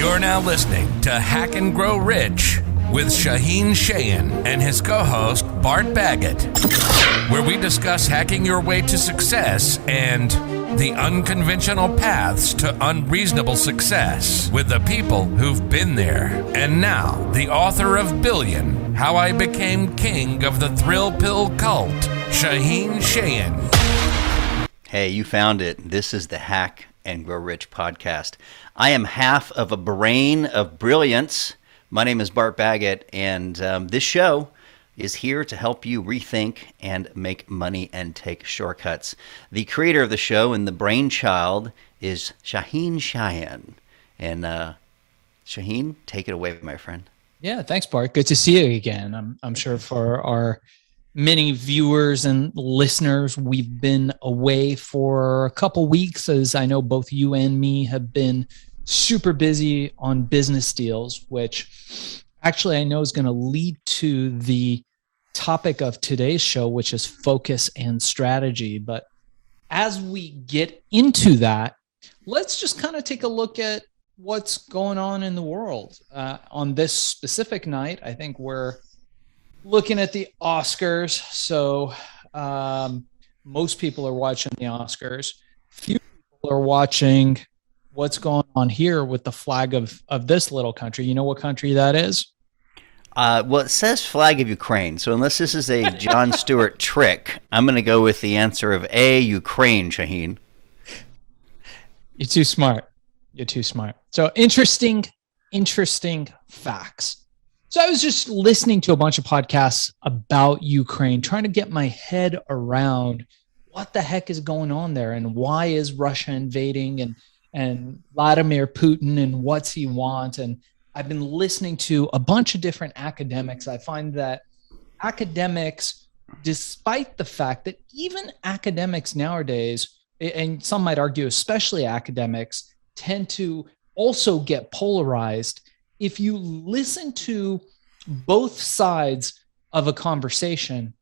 You're now listening to Hack and Grow Rich with Shaahin and his co-host Bart Baggett, where we discuss hacking your way to success and the unconventional paths to unreasonable success with the people who've been there. And now, the author of Billion, How I Became King of the Thrill Pill Cult, Shaahin. Hey, you found it. This is the Hack and Grow Rich podcast. I am half of a brain of brilliance. My name is Bart Baggett, and this show is here to help you rethink and make money and take shortcuts. The creator of the show and the brainchild is Shaahin. And Shaahin, take it away, my friend. Yeah, thanks, Bart. Good to see you again. I'm sure for our many viewers and listeners, we've been away for a couple weeks, as I know both you and me have been super busy on business deals, which actually I know is going to lead to the topic of today's show, which is focus and strategy. But as we get into that, let's just kind of take a look at what's going on in the world. On this specific night, I think we're looking at the Oscars. So most people are watching the Oscars. Few people are watching what's going on here with the flag of this little country. You know what country that is? Well, it says flag of Ukraine. So unless this is a Jon Stewart trick, I'm going to go with the answer of A, Ukraine, Shaahin. You're too smart. So interesting facts. So I was just listening to a bunch of podcasts about Ukraine, trying to get my head around what the heck is going on there and why is Russia invading and Vladimir Putin and what's he want. And I've been listening to a bunch of different academics. I find that academics, despite the fact that even academics nowadays, and some might argue especially academics, tend to also get polarized. If you listen to both sides of a conversation,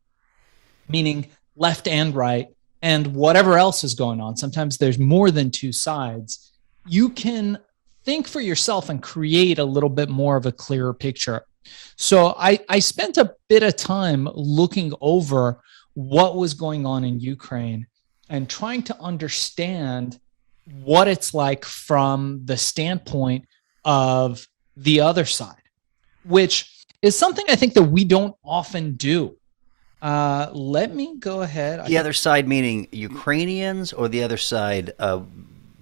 meaning left and right, and whatever else is going on, sometimes there's more than two sides, you can think for yourself and create a little bit more of a clearer picture. So I spent a bit of time looking over what was going on in Ukraine and trying to understand what it's like from the standpoint of the other side, which is something I think that we don't often do. Let me go ahead. The other side meaning Ukrainians, or the other side of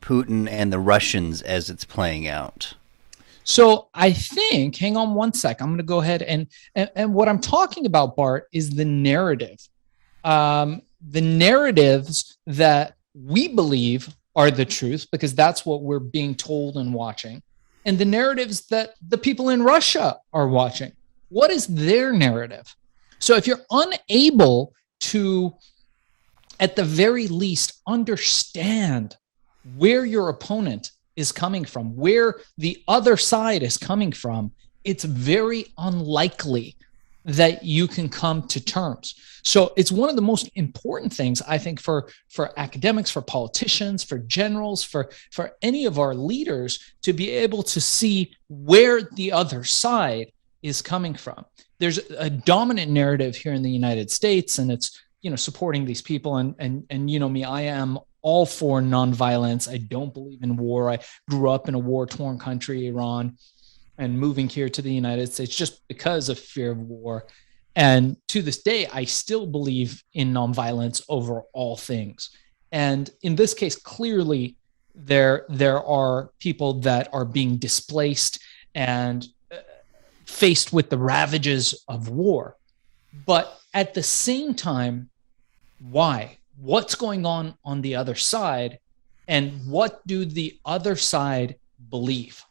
Putin and the Russians as it's playing out? So I think, hang on one sec, I'm going to go ahead and what I'm talking about, Bart, is the narrative. The narratives that we believe are the truth, because that's what we're being told and watching, and the narratives that the people in Russia are watching. What is their narrative? So if you're unable to, at the very least, understand where your opponent is coming from, where the other side is coming from, it's very unlikely that you can come to terms. So it's one of the most important things, I think, for academics, for politicians, for generals, for any of our leaders, to be able to see where the other side is coming from. There's a dominant narrative here in the United States, and it's, supporting these people. And you know me, I am all for nonviolence. I don't believe in war. I grew up in a war-torn country, Iran, and moving here to the United States just because of fear of war. And to this day, I still believe in nonviolence over all things. And in this case, clearly, there are people that are being displaced and faced with the ravages of war. But at the same time, why? What's going on the other side? And what do the other side believe?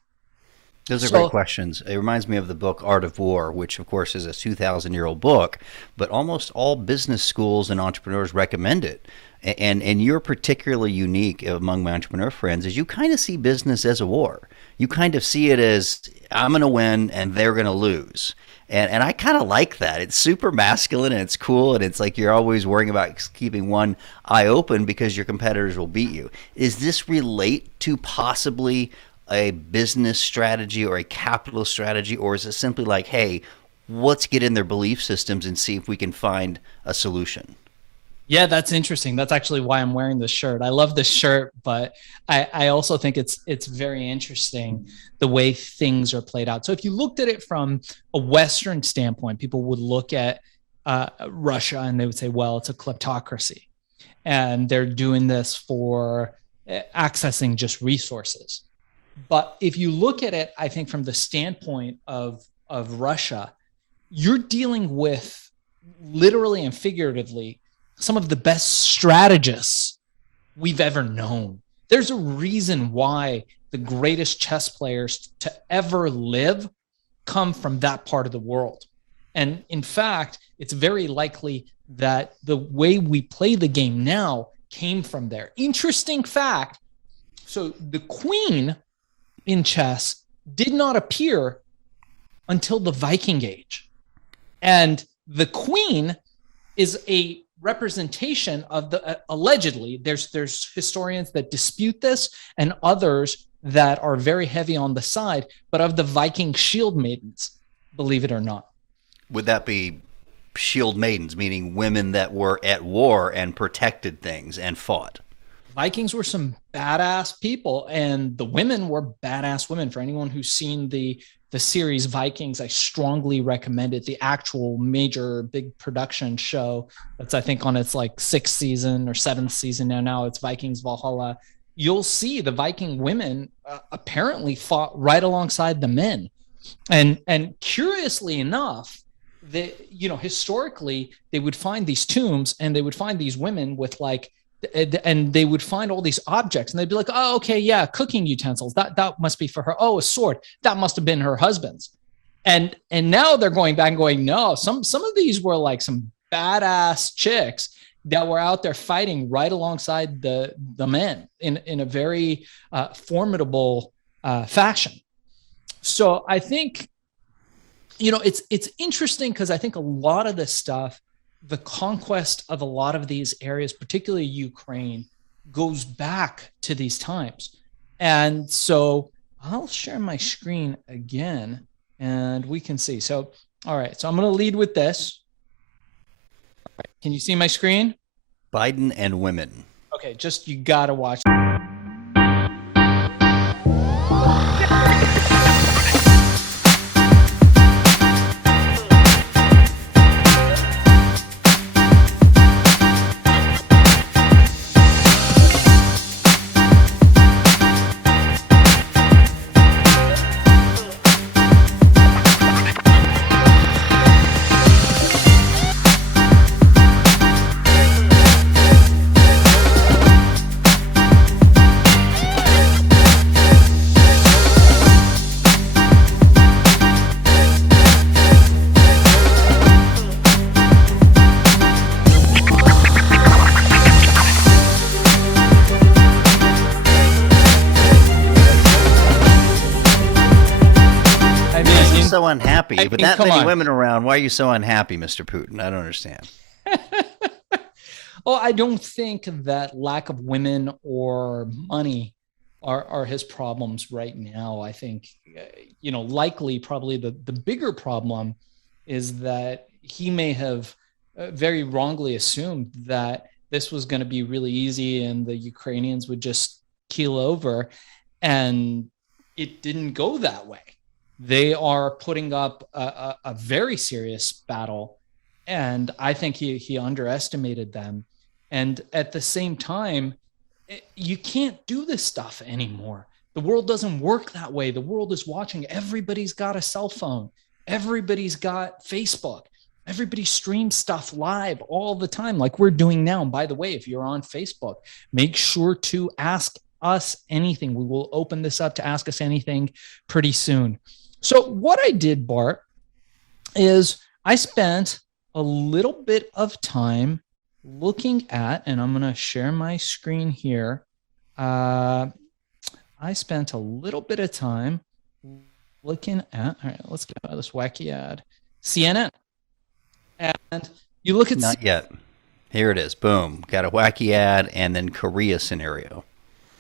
Those are great questions. It reminds me of the book Art of War, which of course is a 2,000-year-old book, but almost all business schools and entrepreneurs recommend it. And you're particularly unique among my entrepreneur friends, is you kind of see business as a war. You kind of see it as, I'm going to win and they're going to lose. And I kind of like that. It's super masculine and it's cool, and it's like you're always worrying about keeping one eye open because your competitors will beat you. Does this relate to possibly a business strategy or a capitalist strategy, or is it simply like, hey, let's get in their belief systems and see if we can find a solution? Yeah, that's interesting. That's actually why I'm wearing this shirt. I love this shirt, but I also think it's very interesting the way things are played out. So if you looked at it from a Western standpoint, people would look at Russia and they would say, well, it's a kleptocracy, and they're doing this for accessing just resources. But if you look at it, I think from the standpoint of Russia, you're dealing with literally and figuratively some of the best strategists we've ever known. There's a reason why the greatest chess players to ever live come from that part of the world. And in fact, it's very likely that the way we play the game now came from there. Interesting fact. So the queen in chess did not appear until the Viking Age. And the queen is a representation of the allegedly, there's historians that dispute this and others that are very heavy on the side, but of the Viking shield maidens, believe it or not. Would that be shield maidens, meaning women that were at war and protected things and fought? Vikings were some badass people, and the women were badass women. For anyone who's seen the series Vikings, I strongly recommend it. The actual major big production show that's, I think, on its like 6th season or 7th season now it's Vikings Valhalla. You'll see the Viking women apparently fought right alongside the men. And curiously enough, historically they would find these tombs and they would find these women with like, and they would find all these objects and they'd be like, oh, okay, yeah, cooking utensils. That must be for her. Oh, a sword. That must have been her husband's. And now they're going back and going, no, some of these were like some badass chicks that were out there fighting right alongside the men in a very formidable fashion. So I think, it's interesting because I think a lot of this stuff, the conquest of a lot of these areas, particularly Ukraine, goes back to these times. And so I'll share my screen again and we can see. So, all right. So I'm going to lead with this. All right, can you see my screen? Biden and women. Okay. Just, you got to watch. So unhappy, but that many women around. Why are you so unhappy, Mr. Putin? I don't understand. Well, I don't think that lack of women or money are his problems right now. I think, likely probably the bigger problem is that he may have very wrongly assumed that this was going to be really easy and the Ukrainians would just keel over, and it didn't go that way. They are putting up a very serious battle, and I think he underestimated them. And at the same time, you can't do this stuff anymore. The world doesn't work that way. The world is watching. Everybody's got a cell phone. Everybody's got Facebook. Everybody streams stuff live all the time, like we're doing now. And by the way, if you're on Facebook, make sure to ask us anything. We will open this up to ask us anything pretty soon. So what I did, Bart, is I spent a little bit of time looking at, and I'm going to share my screen here. I spent a little bit of time looking at, all right, let's get out of this wacky ad, CNN. And you look at... Not yet. Here it is. Boom. Got a wacky ad and then Korea scenario.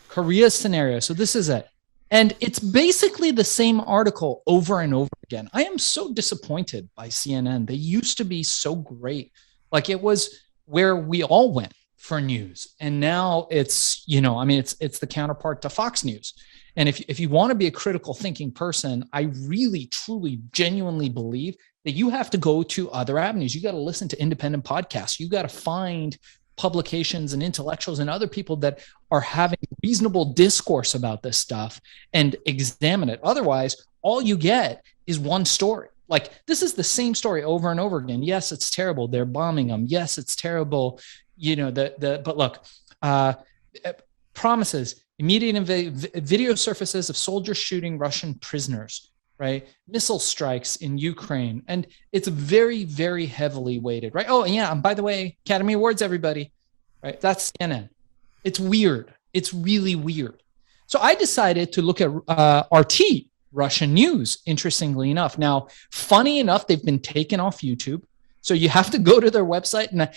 Korea scenario. So this is it. And it's basically the same article over and over again. I am so disappointed by CNN. They used to be so great. Like, it was where we all went for news. And now it's, it's the counterpart to Fox News. And if you want to be a critical thinking person, I really, truly, genuinely believe that you have to go to other avenues. You got to listen to independent podcasts. You got to find publications and intellectuals and other people that are having reasonable discourse about this stuff and examine it. Otherwise, all you get is one story. Like, this is the same story over and over again. Yes, it's terrible. They're bombing them. Yes, it's terrible. But look, promises, immediate video surfaces of soldiers shooting Russian prisoners, right? Missile strikes in Ukraine. And it's very, very heavily weighted, right? Oh, yeah. And by the way, Academy Awards, everybody, right? That's CNN. It's weird. It's really weird. So I decided to look at RT, Russian news, interestingly enough. Now, funny enough, they've been taken off YouTube. So you have to go to their website, and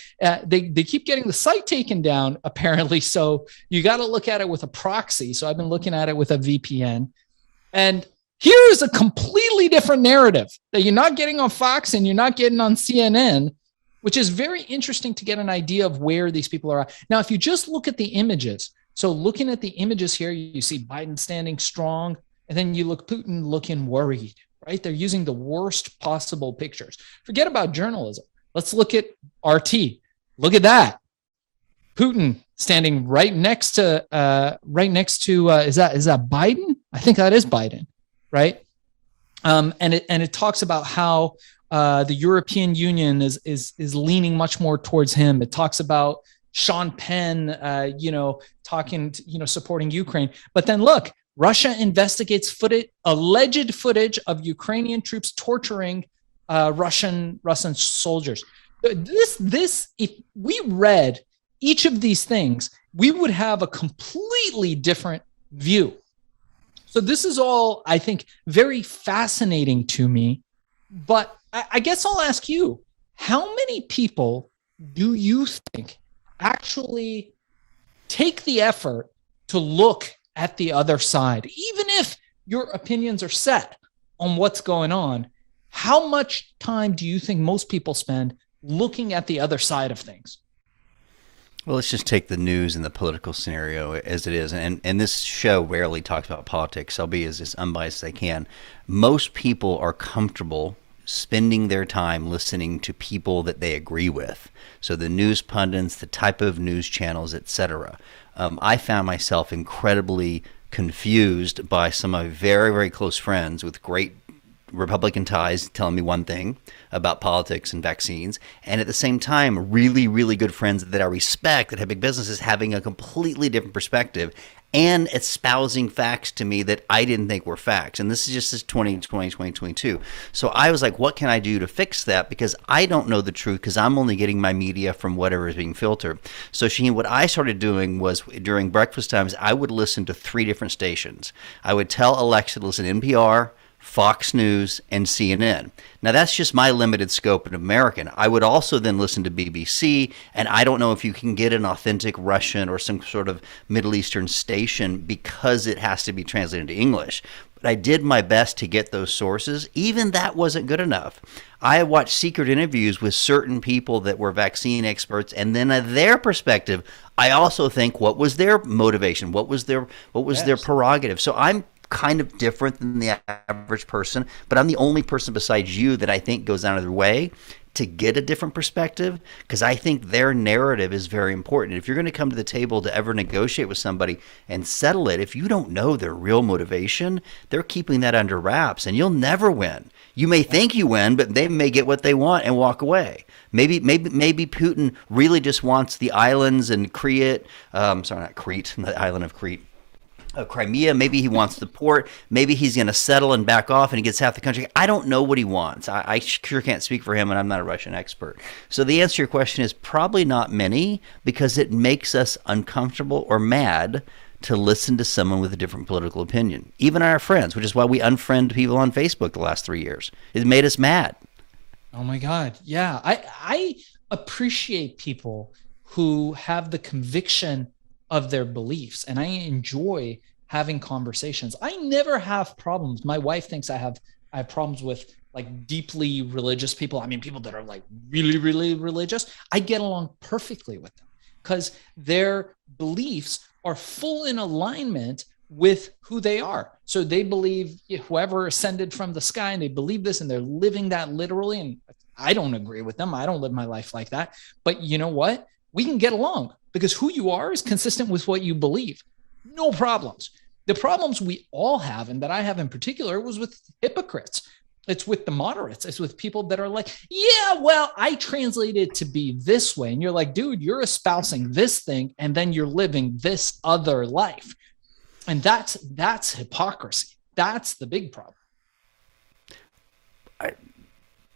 they keep getting the site taken down, apparently. So you got to look at it with a proxy. So I've been looking at it with a VPN. And here's a completely different narrative that you're not getting on Fox and you're not getting on CNN, which is very interesting to get an idea of where these people are at. Now, if you just look at the images, so looking at the images here, you see Biden standing strong, and then you look Putin looking worried, right? They're using the worst possible pictures. Forget about journalism. Let's look at RT. Look at that. Putin standing right next to is that Biden? I think that is Biden, right? And it talks about how the European Union is leaning much more towards him. It talks about Sean Penn, supporting Ukraine. But then look, Russia investigates alleged footage of Ukrainian troops torturing Russian soldiers. If we read each of these things, we would have a completely different view. So this is all, I think, very fascinating to me. But I guess I'll ask you, how many people do you think actually take the effort to look at the other side? Even if your opinions are set on what's going on, how much time do you think most people spend looking at the other side of things? Well, let's just take the news and the political scenario as it is. And this show rarely talks about politics. I'll be as unbiased as I can. Most people are comfortable spending their time listening to people that they agree with. So the news pundits, the type of news channels, etc. I found myself incredibly confused by some of my very, very close friends with great Republican ties telling me one thing about politics and vaccines, and at the same time, really, really good friends that I respect that have big businesses having a completely different perspective and espousing facts to me that I didn't think were facts. And this is just 2020, 2022. So I was like, what can I do to fix that? Because I don't know the truth, because I'm only getting my media from whatever is being filtered. So Shaahin, what I started doing was during breakfast times, I would listen to 3 different stations. I would tell Alexa to listen to NPR, Fox News, and CNN. Now, that's just my limited scope in American. I would also then listen to BBC, and I don't know if you can get an authentic Russian or some sort of Middle Eastern station because it has to be translated into English. But I did my best to get those sources. Even that wasn't good enough. I watched secret interviews with certain people that were vaccine experts, and then their perspective, I also think, what was their motivation? What was their prerogative? So I'm kind of different than the average person, but I'm the only person besides you that I think goes out of their way to get a different perspective, because I think their narrative is very important. If you're going to come to the table to ever negotiate with somebody and settle it, if you don't know their real motivation, they're keeping that under wraps, and you'll never win. You may think you win, but they may get what they want and walk away. Maybe Putin really just wants the islands and Crete, the island of Crete. Crimea, maybe he wants the port, maybe he's going to settle and back off and he gets half the country. I don't know what he wants. I sure can't speak for him, and I'm not a Russian expert. So the answer to your question is probably not many, because it makes us uncomfortable or mad to listen to someone with a different political opinion. Even our friends, which is why we unfriend people on Facebook the last 3 years. It made us mad. Oh my God. Yeah. I appreciate people who have the conviction of their beliefs, and I enjoy having conversations. I never have problems. My wife thinks I have problems with like deeply religious people. I mean, people that are like really, really religious. I get along perfectly with them because their beliefs are full in alignment with who they are. So they believe whoever ascended from the sky, and they believe this, and they're living that literally. And I don't agree with them. I don't live my life like that. But you know what? We can get along because who you are is consistent with what you believe. No problems. The problems we all have, and that I have in particular, was with hypocrites. It's with the moderates. It's with people that are like, yeah, well, I translate it to be this way. And you're like, dude, you're espousing this thing, and then you're living this other life. And that's hypocrisy. That's the big problem.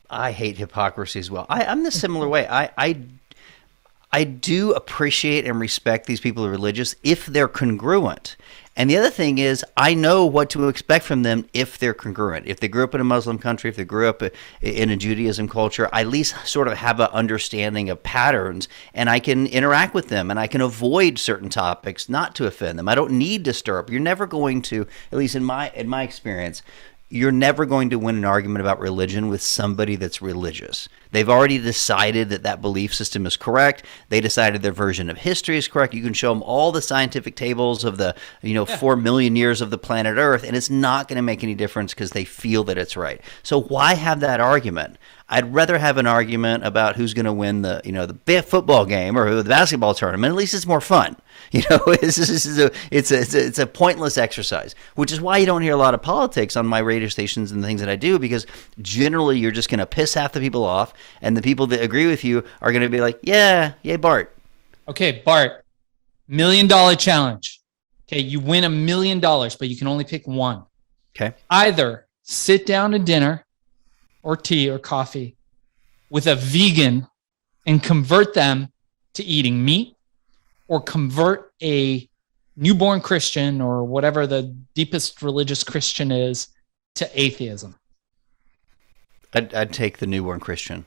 I hate hypocrisy as well. I'm the similar way. I do appreciate and respect these people who are religious if they're congruent. And the other thing is, I know what to expect from them if they're congruent. If they grew up in a Muslim country, if they grew up in a Judaism culture, I at least sort of have an understanding of patterns, and I can interact with them, and I can avoid certain topics not to offend them. I don't need to stir up. You're never going to, at least in my experience, you're never going to win an argument about religion with somebody that's religious. They've already decided that that belief system is correct. They decided their version of history is correct. You can show them all the scientific tables of the 4 million years of the planet Earth, and it's not going to make any difference because they feel that it's right. So why have that argument? I'd rather have an argument about who's going to win the football game or the basketball tournament. At least it's more fun. It's a pointless exercise, which is why you don't hear a lot of politics on my radio stations and the things that I do, because generally you're just going to piss half the people off, and the people that agree with you are going to be like, yeah, yay, Bart. Okay, Bart, $1 million challenge. Okay, you win $1 million, but you can only pick one. Okay. Either sit down to dinner or tea or coffee with a vegan and convert them to eating meat, or convert a newborn Christian or whatever the deepest religious Christian is to atheism. I'd take the newborn Christian.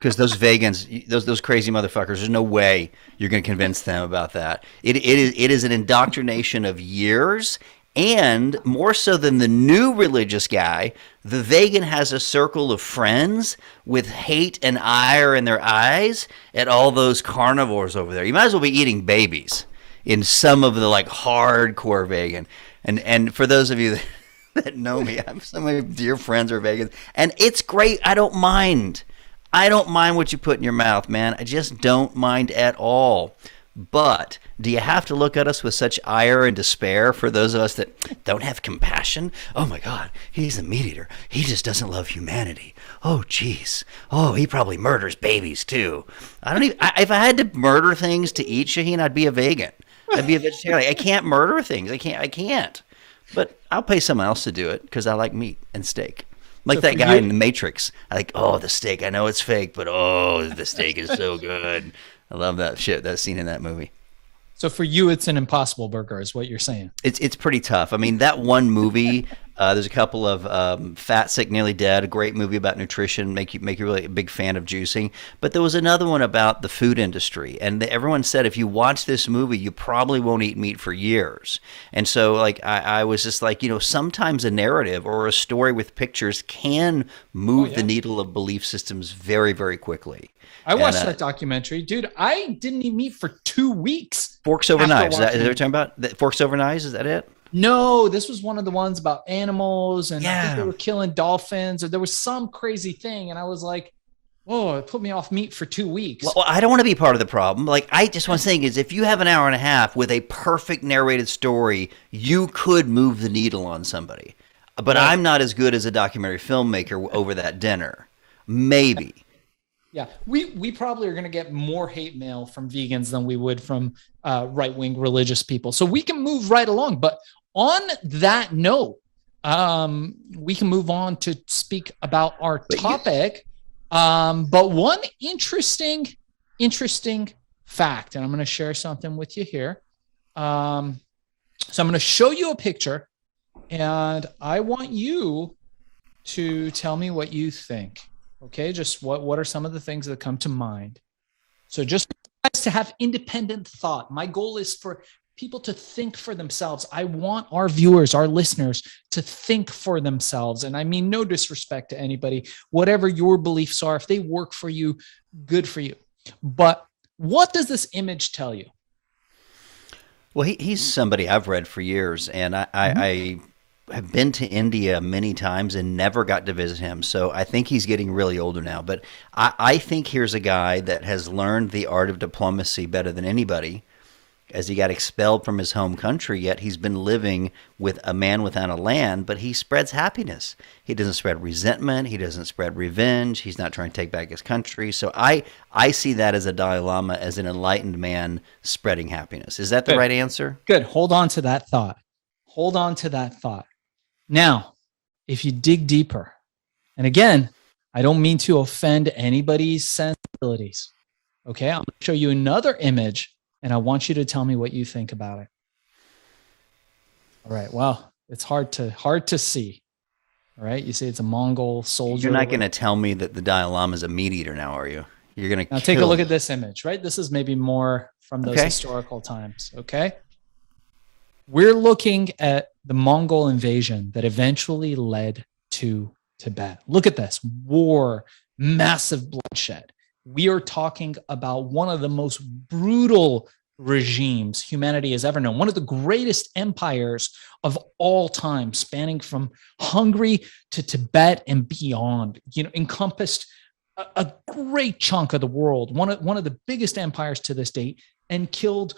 Because those vegans, those crazy motherfuckers, there's no way you're going to convince them about that. It is an indoctrination of years. And more so than the new religious guy, the vegan has a circle of friends with hate and ire in their eyes at all those carnivores over there. You might as well be eating babies in some of the like hardcore vegan. And for those of you that know me, some of my dear friends are vegans, and it's great. I don't mind. I don't mind what you put in your mouth, man. I just don't mind at all. But do you have to look at us with such ire and despair for those of us that don't have compassion? Oh my God, he's a meat eater. He just doesn't love humanity. Oh geez. Oh, he probably murders babies too. If I had to murder things to eat, Shaahin, I'd be a vegan. I'd be a vegetarian. I can't murder things. I can't. But I'll pay someone else to do it because I like meat and steak. Like so that guy in The Matrix. I like, the steak. I know it's fake, but the steak is so good. I love that scene in that movie. So for you, it's an Impossible Burger is what you're saying. It's pretty tough. I mean, that one movie, there's a couple of Fat, Sick, Nearly Dead, a great movie about nutrition, make you really a big fan of juicing. But there was another one about the food industry. And everyone said, if you watch this movie, you probably won't eat meat for years. And so like I was just like, sometimes a narrative or a story with pictures can move the needle of belief systems very, very quickly. I watched that documentary. Dude, I didn't eat meat for 2 weeks. Forks Over Knives. Is that what you're talking about? Forks Over Knives, is that it? No, this was one of the ones about animals, and I think they were killing dolphins, or there was some crazy thing, and I was like, whoa, it put me off meat for 2 weeks. Well, I don't want to be part of the problem. Like, I just want to say is if you have an hour and a half with a perfect narrated story, you could move the needle on somebody. But I'm not as good as a documentary filmmaker over that dinner. Maybe. Yeah, we probably are going to get more hate mail from vegans than we would from right-wing religious people. So we can move right along. But on that note, we can move on to speak about our topic. But one interesting fact, and I'm going to share something with you here. So I'm going to show you a picture, and I want you to tell me what you think. Okay, just what are some of the things that come to mind? So just to have independent thought. My goal is for people to think for themselves. I want our viewers, our listeners, to think for themselves. And I mean no disrespect to anybody, whatever your beliefs are, if they work for you, good for you. But what does this image tell you? Well, he's somebody I've read for years, and I have been to India many times and never got to visit him. So I think he's getting really older now. But I think here's a guy that has learned the art of diplomacy better than anybody, as he got expelled from his home country, yet he's been living with a man without a land, but he spreads happiness. He doesn't spread resentment. He doesn't spread revenge. He's not trying to take back his country. So I see that as a Dalai Lama, as an enlightened man spreading happiness. Is that the right answer? Good. Hold on to that thought. Hold on to that thought. Now, if you dig deeper, and again, I don't mean to offend anybody's sensibilities. Okay, I'm going to show you another image, and I want you to tell me what you think about it. All right. Well, it's hard to see. All right. You see, it's a Mongol soldier. You're not going to tell me that the Dalai Lama is a meat eater now, are you? You're going to now take a look at this image, right? This is maybe more from those historical times. Okay. We're looking at the Mongol invasion that eventually led to Tibet. Look at this: war, massive bloodshed. We are talking about one of the most brutal regimes humanity has ever known, one of the greatest empires of all time, spanning from Hungary to Tibet and beyond, encompassed a great chunk of the world, one of the biggest empires to this date, and killed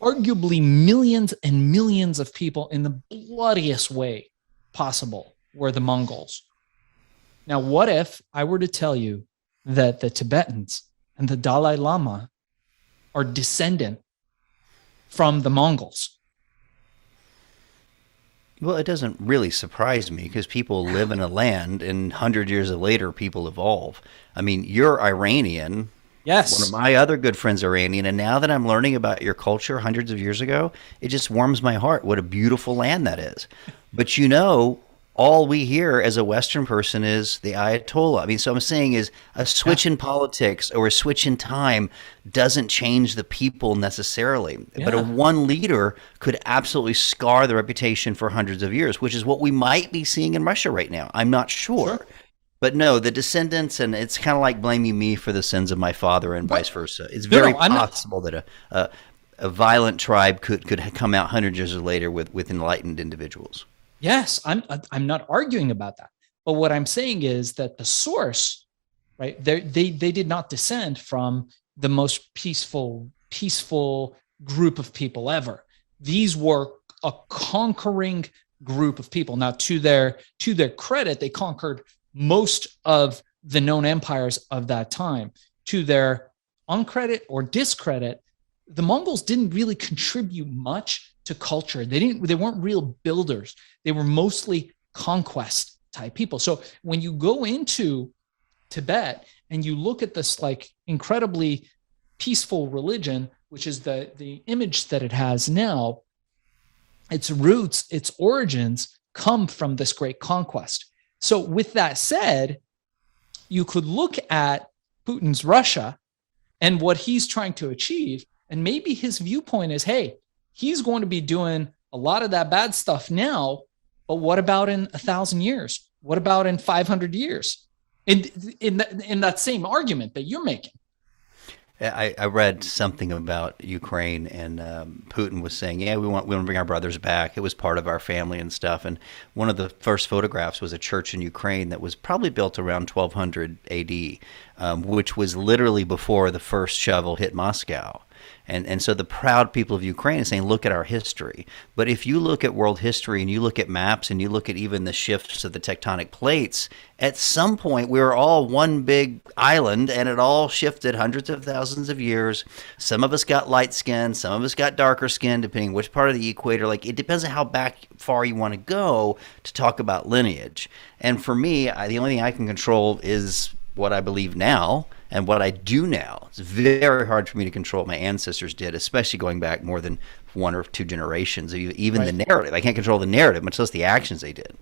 arguably millions and millions of people in the bloodiest way possible were the Mongols. Now, what if I were to tell you that the Tibetans and the Dalai Lama are descendant from the Mongols? Well, it doesn't really surprise me, because people live in a land, and 100 years later, people evolve. I mean, you're Iranian. Yes. One of my other good friends are Iranian, and now that I'm learning about your culture hundreds of years ago, it just warms my heart. What a beautiful land that is. But all we hear as a Western person is the Ayatollah. I mean, so I'm saying is a switch in politics or a switch in time doesn't change the people necessarily. But a one leader could absolutely scar the reputation for hundreds of years, which is what we might be seeing in Russia right now. I'm not sure. But no, the descendants, and it's kind of like blaming me for the sins of my father and vice versa. It's very possible that a violent tribe could come out 100 years later with enlightened individuals. Yes, I'm not arguing about that. But what I'm saying is that the source, right? They did not descend from the most peaceful group of people ever. These were a conquering group of people. Now, to their credit, they conquered most of the known empires of that time. To their uncredit or discredit, the Mongols didn't really contribute much to culture. They weren't real builders. They were mostly conquest type people. So when you go into Tibet and you look at this like incredibly peaceful religion, which is the image that it has now, its roots, its origins come from this great conquest. So with that said, you could look at Putin's Russia and what he's trying to achieve, and maybe his viewpoint is, hey, he's going to be doing a lot of that bad stuff now, but what about in 1,000 years? What about in 500 years? In that same argument that you're making. I read something about Ukraine, and Putin was saying, yeah, we want to bring our brothers back. It was part of our family and stuff. And one of the first photographs was a church in Ukraine that was probably built around 1200 AD, which was literally before the first shovel hit Moscow. And so the proud people of Ukraine is saying, look at our history. But if you look at world history and you look at maps and you look at even the shifts of the tectonic plates, at some point we were all one big island, and it all shifted hundreds of thousands of years. Some of us got light skin, some of us got darker skin, depending which part of the equator. Like, it depends on how back far you want to go to talk about lineage. And for me, the only thing I can control is what I believe now and what I do now. It's very hard for me to control what my ancestors did, especially going back more than one or two generations. Even the narrative. I can't control the narrative, much less the actions they did.